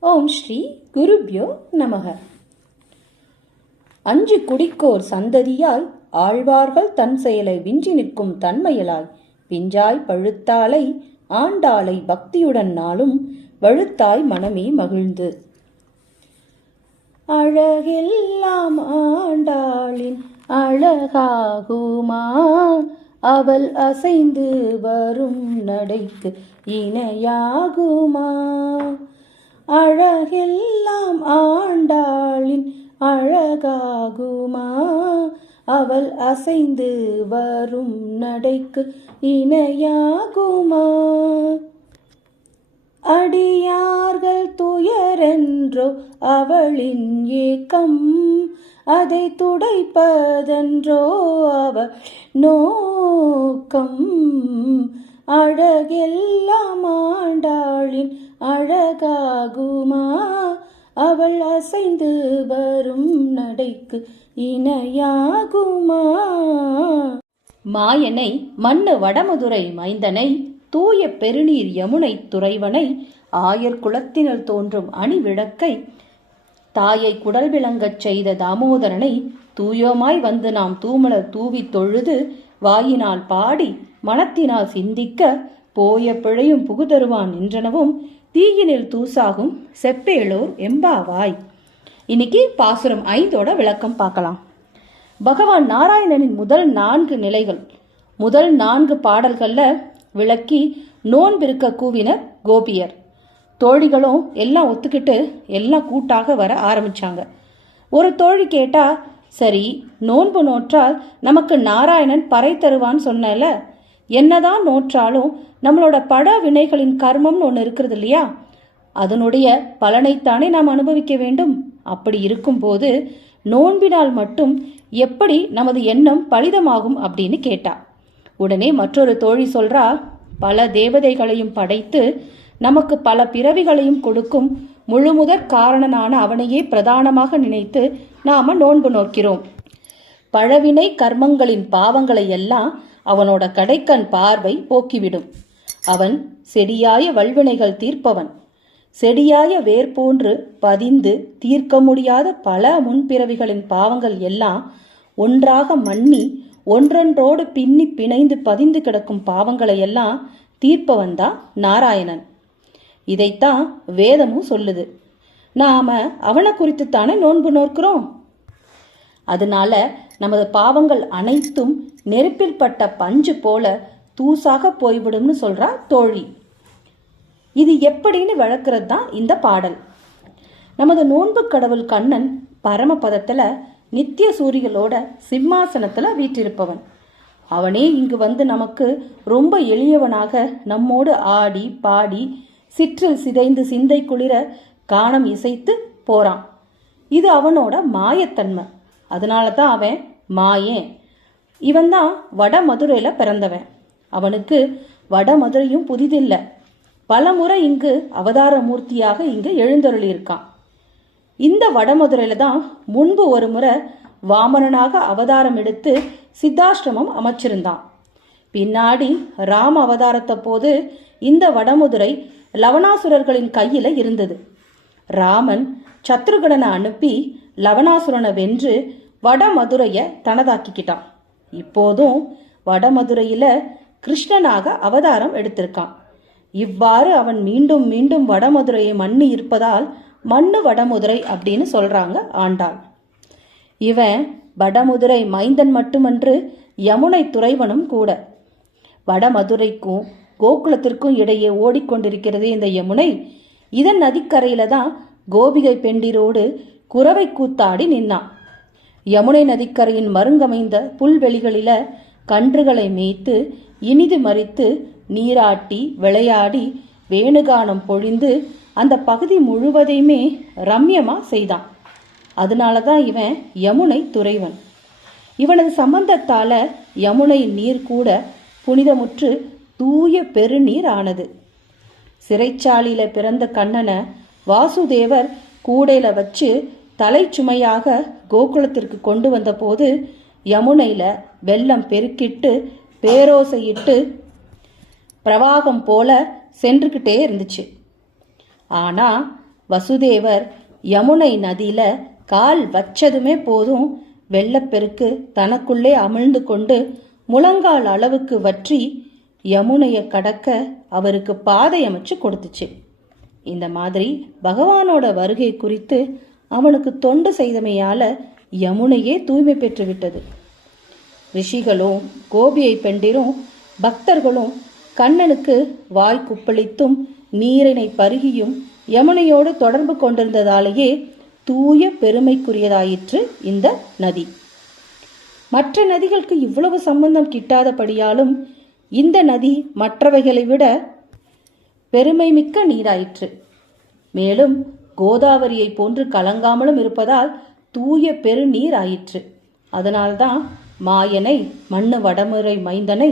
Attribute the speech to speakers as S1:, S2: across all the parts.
S1: ஓம் ஸ்ரீ குருப்யோ நமக. அஞ்சு குடிக்கோர் சந்ததியால் ஆழ்வார்கள் தன் செயலை விஞ்சி நிற்கும் தன்மையலாய் பிஞ்சாய் பழுத்தாலை ஆண்டாளை பக்தியுடன் நாளும் வழுத்தாய் மனமே மகிழ்ந்து. அழகெல்லாம் ஆண்டாளின் அழகாகுமா? அவள் அசைந்து வரும் நடைக்கு இணையாகுமா? அழகெல்லாம் ஆண்டாளின் அழகாகுமா? அவள் அசைந்து வரும் நடைக்கு இணையாகுமா? அடியார்கள் துயரென்றோ அவளின் ஏக்கம் அதை துடைப்பதென்றோ அவ நோக்கம். அழகெல்லாம் ஆண்டாளின் அழகாகுமா? அவள் அசைந்து வரும் நடைக்கு இணையாகுமா? மாயனை மண்ணு வடமதுரை மைந்தனை தூய பெருநீர் யமுனை துறைவனை ஆயர் குலத்தினர் தோன்றும் அணிவிளக்கை தாயை குடல் விளங்கச் செய்த தாமோதரனை தூயோமாய் வந்து நாம் தூமலர் தூவி தொழுது வாயினால் பாடி மனத்தினால் சிந்திக்க போய பிழையும் புகுதருவான் நின்றனவும் தீயினில் தூசாகும் செப்பேளோர் எம்பாவாய். இன்னைக்கு பாசுரம் ஐந்தோட விளக்கம் பார்க்கலாம். பகவான் நாராயணனின் முதல் நான்கு நிலைகள் முதல் நான்கு பாடல்கள்ல விளக்கி நோன்பிருக்க கூவினர் கோபியர். தோழிகளும் எல்லாம் ஒத்துக்கிட்டு எல்லாம் கூட்டாக வர ஆரம்பிச்சாங்க. ஒரு தோழி கேட்டா சரி நோன்பு நோற்றால் நமக்கு நாராயணன் பறை தருவான்னு சொன்னல என்னதான் நோற்றாலும் நம்மளோட பட வினைகளின் கர்மம்னு ஒன்று இருக்கிறது இல்லையா? அதனுடைய பலனைத்தானே நாம் அனுபவிக்க வேண்டும். அப்படி இருக்கும்போது நோன்பினால் மட்டும் எப்படி நமது எண்ணம் பலிதமாகும் அப்படின்னு கேட்டா. உடனே மற்றொரு தோழி சொல்றா பல தேவதைகளையும் படைத்து நமக்கு பல பிறவிகளையும் கொடுக்கும் முழுமுதற் காரணனான அவனையே பிரதானமாக நினைத்து நாம நோன்பு நோக்கிறோம். பழவினை கர்மங்களின் பாவங்களை எல்லாம் அவனோட கடைக்கண் பார்வை போக்கிவிடும். அவன் செடியாய வல்வினைகள் தீர்ப்பவன். செடியாய வேர் போன்று பதிந்து தீர்க்க முடியாத பல முன்பிறவிகளின் பாவங்கள் எல்லாம் ஒன்றாக மண்ணி ஒன்றொன்றோடு பின்னி பிணைந்து பதிந்து கிடக்கும் பாவங்களை எல்லாம் தீர்ப்பவன் தான் நாராயணன். இதைத்தான் வேதமும் சொல்லுது. நாம அவனை குறித்துத்தானே நோன்பு நோக்கிறோம்? அதனால நமது பாவங்கள் அனைத்தும் நெருப்பில் பட்ட பஞ்சு போல தூசாக போய்விடும்னு சொல்றா தோழி. இது எப்படின்னு விளக்குறது தான் இந்த பாடல். நமது நோன்பு கடவுள் கண்ணன் பரமபதத்துல நித்திய சூரிகளோட சிம்மாசனத்துல வீற்றிருப்பவன். அவனே இங்கு வந்து நமக்கு ரொம்ப எளியவனாக நம்மோடு ஆடி பாடி சிற்றில் சிதைந்து சிந்தை குளிர காணம் இசைத்து போறான். இது அவனோட மாயத்தன்மை. அதனால தான் அவன் மாயேன் இவன் தான் வட மதுரையில் பிறந்தவன். அவனுக்கு வட மதுரையும் புதிதில்லை. பல முறை இங்கு அவதார மூர்த்தியாக இங்கு எழுந்தருளியிருக்கான். இந்த வடமதுரையில தான் முன்பு ஒரு முறை வாமனனாக அவதாரம் எடுத்து சித்தாஷ்டிரமம் அமைச்சிருந்தான். பின்னாடி ராம அவதாரத்த போது இந்த வடமதுரை லவணாசுரர்களின் கையில இருந்தது. ராமன் சத்ருகணனை அனுப்பி லவணாசுரனை வென்று வடமதுரைய தனதாக்கிக்கிட்டான். இப்போதும் வடமதுரையில கிருஷ்ணனாக அவதாரம் எடுத்திருக்கான். இவ்வாறு அவன் மீண்டும் மீண்டும் வடமதுரையை மண்ணு இருப்பதால் மண்ணு வடமதுரை அப்படின்னு சொல்றாங்க ஆண்டாள். இவன் வடமதுரை மைந்தன் மட்டுமன்று யமுனை துறைவனும் கூட. வடமதுரைக்கும் கோகுலத்திற்கும் இடையே ஓடிக்கொண்டிருக்கிறது இந்த யமுனை. இதன் நதிக்கரையில தான் கோபிகை பெண்டிரோடு குறவை கூத்தாடி நின்னான். யமுனை நதிக்கரையின் மருங்கமைந்த புல்வெளிகளில கன்றுகளை மேய்த்து இனிது மறித்து நீராட்டி விளையாடி வேணுகானம் பொழிந்து அந்த பகுதி முழுவதையுமே ரம்யமா செய்தான். அதனால தான் இவன் யமுனை துறைவன். இவனது சம்பந்தத்தால யமுனை நீர் கூட புனிதமுற்று தூய பெருநீர் ஆனது. சிறைச்சாலையில பிறந்த கண்ணனை வாசுதேவர் கூடையில வச்சு தலை சுமையாக கோகுலத்திற்கு கொண்டு வந்தபோது யமுனையில வெள்ளம் பெருக்கிட்டு பேரோசையிட்டு பிரவாகம் போல சென்றுக்கிட்டே இருந்துச்சு. ஆனா வசுதேவர் யமுனை நதியில கால் வச்சதுமே போதும் வெள்ளப்பெருக்கு தனக்குள்ளே அமிழ்ந்து கொண்டு முழங்கால் அளவுக்கு வற்றி யமுனையை கடக்க அவருக்கு பாதை அமைச்சு கொடுத்துச்சு. இந்த மாதிரி பகவானோட வருகை குறித்து அவனுக்கு தொண்டு செய்தமையால யமுனையே தூய்மை பெற்று விட்டது. ரிஷிகளும் கோபியை பெண்டிரும் பக்தர்களும் கண்ணனுக்கு வாய் குப்பளித்தும் நீரினை பருகியும் யமுனையோடு தொடர்பு கொண்டிருந்ததாலேயே தூய பெருமைக்குரியதாயிற்று இந்த நதி. மற்ற நதிகளுக்கு இவ்வளவு சம்பந்தம் கிட்டாதபடியாலும் இந்த நதி மற்றவைகளை விட பெருமை மிக்க நீராயிற்று. மேலும் கோதாவரியை போன்று கலங்காமலும் இருப்பதால் தூய பெருநீர் ஆயிற்று அதனால்தான் மாயனை மண்ணு வடமுறை மைந்தனை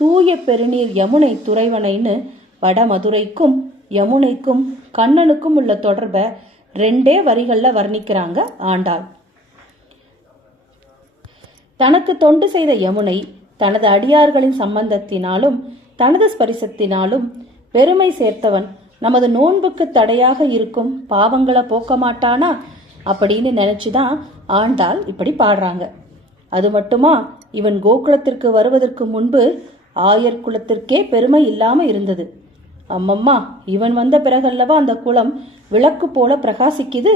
S1: தூய பெருநீர் யமுனை துறைவனைன்னு வடமதுரைக்கும் யமுனைக்கும் கண்ணனுக்கும் உள்ள தொடர்பை ரெண்டே வரிகளில் வர்ணிக்கிறாங்க ஆண்டாள். தனக்கு தொண்டு செய்த யமுனை தனது அடியார்களின் சம்பந்தத்தினாலும் தனது ஸ்பரிசத்தினாலும் பெருமை சேர்த்தவன் நமது நோன்புக்கு தடையாக இருக்கும் பாவங்களை போக்க மாட்டானா அப்படின்னு நினைச்சுதான் ஆண்டாள் இப்படி பாடுறாங்க. அது மட்டுமா இவன் கோகுலத்திற்கு வருவதற்கு முன்பு ஆயர் குலத்திற்கே பெருமை இல்லாம இருந்தது. அம்மம்மா இவன் வந்த பிறகல்லவா அந்த குலம் விளக்கு போல பிரகாசிக்குது?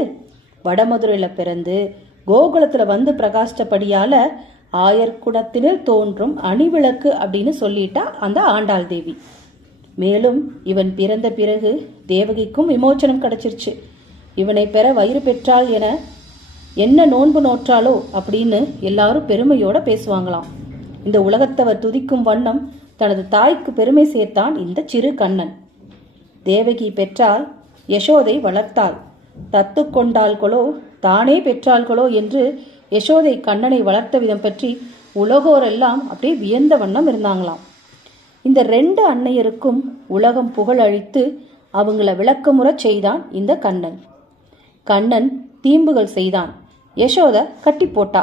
S1: வடமதுரையில பிறந்து கோகுலத்துல வந்து பிரகாசித்தபடியால ஆயர்குணத்தினில் தோன்றும் அணிவிளக்கு அப்படின்னு சொல்லிட்டா அந்த ஆண்டாள் தேவி. மேலும் இவன் பிறந்த பிறகு தேவகிக்கும் விமோச்சனம் கிடைச்சிருச்சு. இவனை பெற வயிறு பெற்றாள் என என்ன நோன்பு நோற்றாளோ அப்படின்னு எல்லாரும் பெருமையோட பேசுவாங்களாம். இந்த உலகத்தவர் துதிக்கும் வண்ணம் தனது தாய்க்கு பெருமை சேர்த்தான் இந்த சிறு கண்ணன். தேவகி பெற்றால் யசோதை வளர்த்தாள். தத்து கொண்டாள்களோ தானே பெற்றாள்களோ என்று யசோதை கண்ணனை வளர்த்த விதம் பற்றி உலகோரெல்லாம் அப்படியே வியந்த வண்ணம் இருந்தாங்களாம். இந்த ரெண்டு அன்னையருக்கும் உலகம் புகழ் அழித்து அவங்கள விளக்கமுறச் செய்தான் இந்த கண்ணன். கண்ணன் தீம்புகள் செய்தான். யசோத கட்டி போட்டா.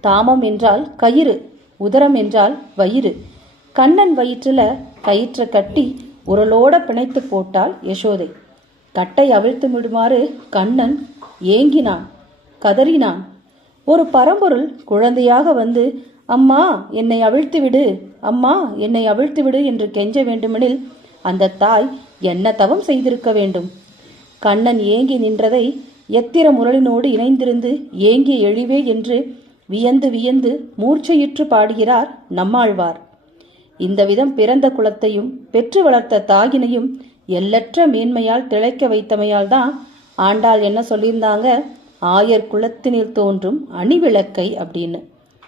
S1: தாமம் என்றால் கயிறு உதரம் என்றால் வயிறு. கண்ணன் வயிற்றுல கயிற்றை கட்டி உரலோட பிணைத்து போட்டாள் யசோதை. கட்டை அவிழ்த்து விடுமாறு கண்ணன் ஏங்கினான் கதறினான். ஒரு பரம்பொருள் குழந்தையாக வந்து அம்மா என்னை அவிழ்த்து விடு அம்மா என்னை அவிழ்த்து விடு என்று கெஞ்ச வேண்டுமெனில் அந்த தாய் என்ன தவம் செய்திருக்க வேண்டும். கண்ணன் ஏங்கி நின்றதை எத்திர முரளினோடு இணைந்திருந்து ஏங்கிய எழிவே என்று வியந்து வியந்து மூர்ச்சையுற்று பாடுகிறார் நம்மாழ்வார். இந்த விதம் பிறந்த குலத்தையும் பெற்று வளர்த்த தாயினையும் எல்லற்ற மேன்மையால் திளைக்க வைத்தமையால் தான் ஆண்டாள் என்ன சொல்லியிருந்தாங்க? ஆயர் குலத்தினில் தோன்றும் அணிவிளக்கை அப்படின்னு.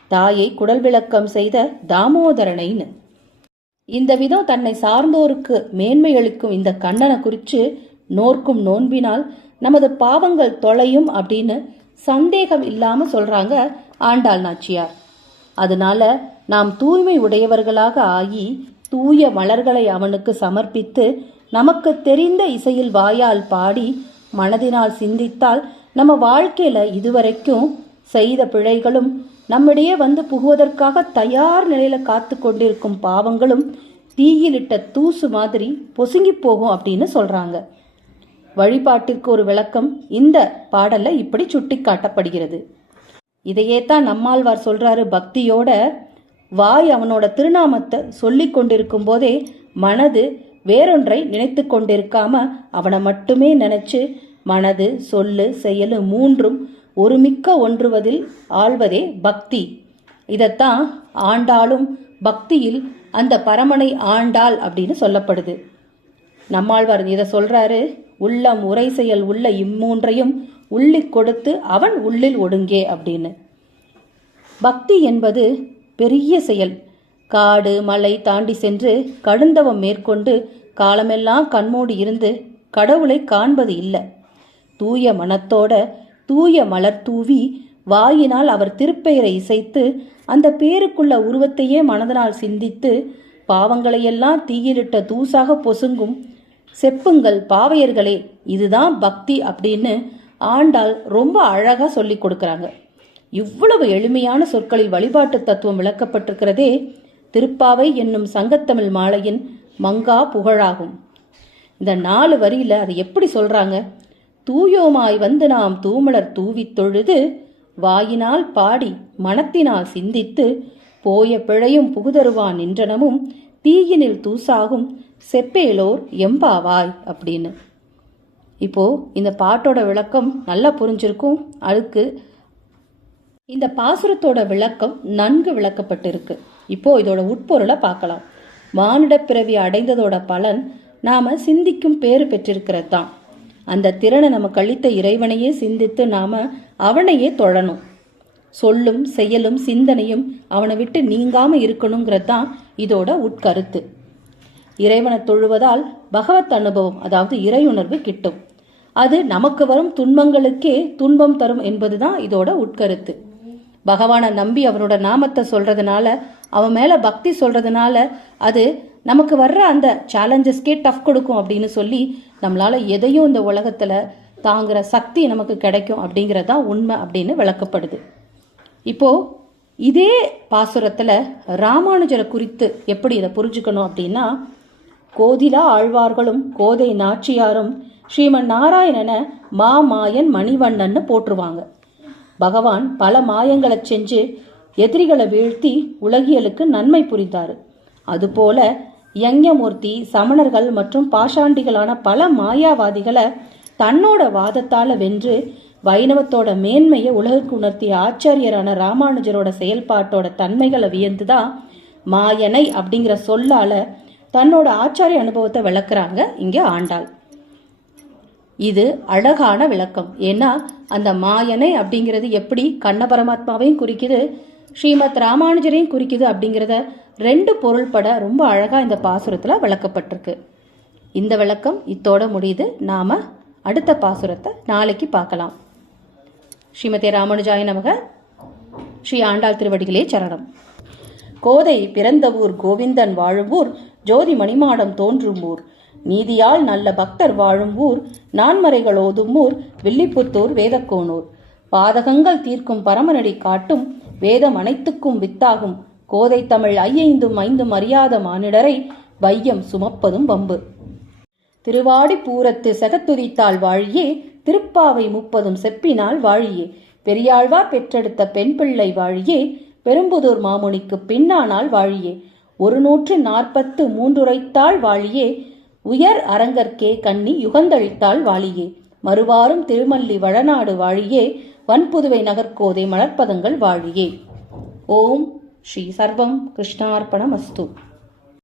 S1: தாயை குடல் விளக்கம் செய்த தாமோதரனைன்னு. இந்த விதம் தன்னை சார்ந்தோருக்கு மேன்மை அளிக்கும் இந்த கண்ணனை குறித்து நோர்க்கும் நோன்பினால் நமது பாவங்கள் தொலையும் அப்படின்னு சந்தேகம் இல்லாம சொல்றாங்க ஆண்டாள் நாச்சியார். அதனால நாம் தூய்மை உடையவர்களாக ஆகி தூய மலர்களை அவனுக்கு சமர்ப்பித்து நமக்கு தெரிந்த இசையில் வாயால் பாடி மனதினால் சிந்தித்தால் நம்ம வாழ்க்கையில் இதுவரைக்கும் செய்த பிழைகளும் நம்மிடையே வந்து புகுவதற்காக தயார் நிலையில் காத்து கொண்டிருக்கும் பாவங்களும் தீயிலிட்ட தூசு மாதிரி பொசுங்கி போகும் அப்படின்னு சொல்கிறாங்க வழிபாட்டிற்கு ஒரு விளக்கம் இந்த பாடலில் இப்படி சுட்டி காட்டப்படுகிறது இதையே தான் நம்மாழ்வார் சொல்கிறாரு பக்தியோட வாய் அவனோட திருநாமத்தை சொல்லி கொண்டிருக்கும் போதே மனது வேறொன்றை நினைத்து கொண்டிருக்காம அவனை மட்டுமே நினைச்சு மனது சொல்லு செயலு மூன்றும் ஒருமிக்க ஒன்றுவதில் ஆழ்வதே பக்தி. இதைத்தான் ஆண்டாலும் பக்தியில் அந்த பரமனை ஆண்டாள் அப்படின்னு சொல்லப்படுது. நம்மாழ்வார் இதை சொல்றாரு உள்ளம் உரை செயல் உள்ள இம்மூன்றையும் உள்ளிக் கொடுத்து அவன் உள்ளில் ஒடுங்கே அப்படின்னு. பக்தி என்பது பெரிய செயல். காடு மலை தாண்டி சென்று கடுந்தவம் மேற்கொண்டு காலமெல்லாம் கண்மூடி இருந்து கடவுளை காண்பது இல்லை. தூய மனத்தோட தூய மலர் தூவி வாயினால் அவர் திருப்பெயரை இசைத்து அந்த பேருக்குள்ள உருவத்தையே மனதனால் சிந்தித்து பாவங்களையெல்லாம் தீயிலிட்ட தூசாக பொசுங்கும் செப்புங்கள் பாவையர்களே இதுதான் பக்தி அப்படின்னு ஆண்டாள் ரொம்ப அழகா சொல்லி கொடுக்கறாங்க. இவ்வளவு எளிமையான சொற்களில் வழிபாட்டு தத்துவம் விளக்கப்பட்டிருக்கிறதே திருப்பாவை என்னும் சங்கத்தமிழ் மாலையின் மங்கா புகழாகும். இந்த நாலு வரியில அதை எப்படி சொல்றாங்க? தூயோமாய் வந்து நாம் தூமலர் தூவித் தொழுது வாயினால் பாடி மனத்தினால் சிந்தித்து போய பிழையும் புகுதருவான் நின்றனமும் தீயினில் தூசாகும் செப்பேலோர் எம்பாவாய் அப்படின்னு. இப்போ இந்த பாட்டோட விளக்கம் நல்லா புரிஞ்சிருக்கும். அதுக்கு இந்த பாசுரத்தோட விளக்கம் நன்கு விளக்கப்பட்டிருக்கு. இப்போ இதோட உட்பொருளை பார்க்கலாம். மானிடப் பிறவி அடைந்ததோட பலன் நாம சிந்திக்கும் பேறு பெற்றிருக்கிறது தான் அந்த திறனை நமக்கு அளித்த இறைவனையே சிந்தித்து நாம் அவனையே தொழணும். சொல்லும் செயலும் சிந்தனையும் அவனை விட்டு நீங்காமல் இருக்கணுங்கிறது தான் இதோட உட்கருத்து. இறைவனை தொழுவதால் பகவத் அனுபவம் அதாவது இறையுணர்வு கிட்டும். அது நமக்கு வரும் துன்பங்களுக்கே துன்பம் தரும் என்பதுதான் இதோட உட்கருத்து. பகவானை நம்பி அவனோட நாமத்தை சொல்றதுனால அவன் மேல பக்தி சொல்றதுனால அது நமக்கு வர்ற அந்த சேலஞ்சஸ்க்கே டஃப் கொடுக்கும் அப்படின்னு சொல்லி நம்மளால எதையும் இந்த உலகத்துல தாங்குற சக்தி நமக்கு கிடைக்கும் அப்படிங்கறதுதான் உண்மை அப்படின்னு விளக்கப்படுது. இப்போ இதே பாசுரத்துல ராமானுஜரை குறித்து எப்படி இதை புரிஞ்சுக்கணும் அப்படின்னா கோதிலா ஆழ்வார்களும் கோதை நாச்சியாரும் ஸ்ரீமன் நாராயணனை மாமாயன் மணிவண்ணன்னு போட்டுருவாங்க பகவான் பல மாயங்களை செஞ்சு எதிரிகளை வீழ்த்தி உலகியலுக்கு நன்மை புரிந்தார். அதுபோல யஞமூர்த்தி சமணர்கள் மற்றும் பாஷாண்டிகளான பல மாயாவாதிகளை தன்னோட வாதத்தால வென்று வைணவத்தோட மேன்மையை உலகுக்கு உணர்த்திய ஆச்சாரியரான ராமானுஜரோட செயல்பாட்டோட தன்மைகளை வியந்துதான் மாயனை அப்படிங்கிற சொல்லால தன்னோட ஆச்சாரிய அனுபவத்தை விளக்குறாங்க இங்க ஆண்டாள். இது அழகான விளக்கம். ஏன்னா அந்த மாயனை அப்படிங்கிறது எப்படி கண்ண பரமாத்மாவையும் குறிக்குது ஸ்ரீமத் ராமானுஜரையும் குறிக்குது அப்படிங்கிறத ரெண்டு பொருள்பட ரொம்ப அழகாக இந்த பாசுரத்தில் விளக்கப்பட்டிருக்கு. இந்த விளக்கம் இத்தோட முடியுது. நாம அடுத்த பாசுரத்தை நாளைக்கு பார்க்கலாம். ஸ்ரீமதி ராமானுஜாய நமக. ஸ்ரீ ஆண்டாள் திருவடிகளே சரணம். கோதை பிறந்த ஊர் கோவிந்தன் வாழும் ஊர் ஜோதி மணிமாடம் தோன்றும் ஊர். நீதியால் நல்ல பக்தர் வாழும் ஊர் நான்மறைகள் ஓதும் ஊர் வில்லிபுத்தூர் வேதக்கோனூர். பாதகங்கள் தீர்க்கும் பரமனடி காட்டும் வேதம் அனைத்துக்கும் வித்தாகும். கோதை தமிழ் ஐயைந்தும் ஐந்தும் அறியாத மானிடரை வையம் சுமப்பதும் வம்பு. திருவாடி பூரத்து செகத்துதித்தாள் வாழியே திருப்பாவை முப்பதும் செப்பினால் வாழியே. பெரியாழ்வார் பெற்றெடுத்த பெண் பிள்ளை வாழியே பெரும்புதூர் மாமுனிக்கு பின்னானால் வாழியே. ஒரு நூற்று நாற்பத்து மூன்றுரைத்தாள் வாழியே உயர் அரங்கற்கே கண்ணி யுகந்தளித்தாள் வாழியே. மறுவாரும் திருமல்லி வளநாடு வாழியே வன்புதுவை நகர்கோதை மலர்ப்பதங்கள் வாழியே. ஓம் ஸ்ரீ சர்வம் கிருஷ்ணார்ப்பணமஸ்து